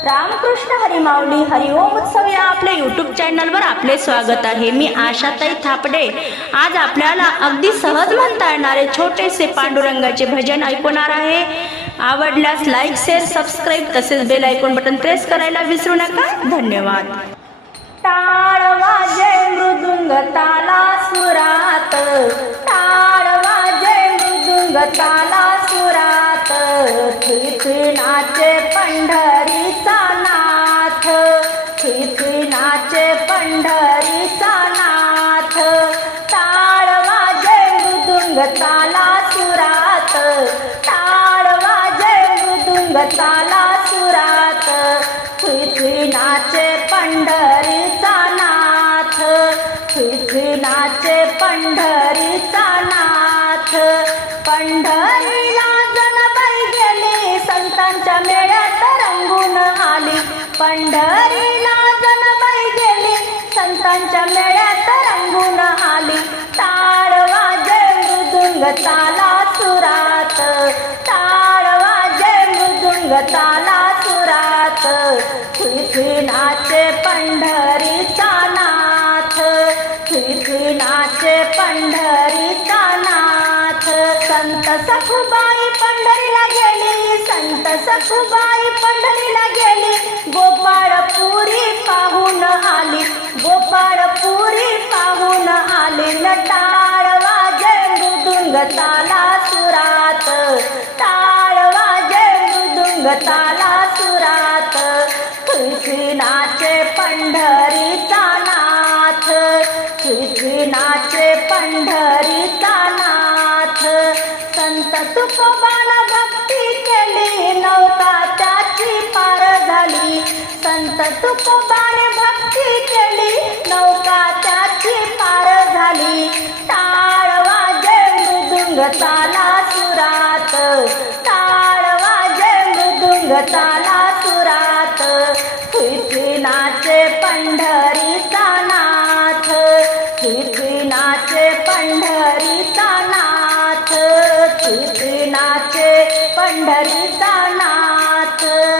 रामकृष्ण हरिमावली हरिओम उत्सव या आपल्या यूट्यूब चॅनलवर आपले स्वागत आहे. मी आशाताई थापडे. आज आपल्याला अगदी सहज म्हणता येणारे छोटेसे पांडुरंगाचे भजन ऐकवणार आहे. आवडल्यास लाईक शेअर सबस्क्राईब तसेच बेल ऐकून बटन प्रेस करायला विसरू नका. धन्यवाद. टाळ वाजे मृदुंग ताला सुरात. टाळ वाजे मृदुंग ताला सुरात. नाचे पंढर नाचे पंढरीचा नाथ ताळ वाजे मृदुंग ताला सुरात टाळ वाजे मृदुंग ताला सुरात थिथी नाचे पंढरीचा नाथ थिथी नाचे पंढरीचा नाथ. पंढरीला जनबाई गेली संतांच्या मेळ्यात रंगून आली. पंढरी संतांच्या मेळ्यात रंगून आली. ताळ वाजे मृदुंग ताला सुरात. ताळ वाजे मृदुंग ताला सुरात. थिथी नाचे पंढरीचा नाथ. थिथी नाचे पंढरीचा नाथ. संत सखुबाई पंढरीला गेली. संत सखुबाई पंढरीला गेली. गोपाळपुरी पाहू आली नटाळ वाजे ताला सुरात. टाळ वाजे मृदुंग ताला सुरात. तुझी नाचे पंढरीचा नाथ. तुझी पंढरीचा नाथ. संत तुकोबान भक्ती केली नौका त्याची पार झाली. संत तुकोबाने भक्ती केली नौका त्याची पार मृदुंग ताला सुरात ताळ वाजे मृदुंग ताला सुरात नाचे पंढरीचा नाथ तुझी नाचे पंढरीचा नाथ तुझी नाचे पंढरीचा नाथ.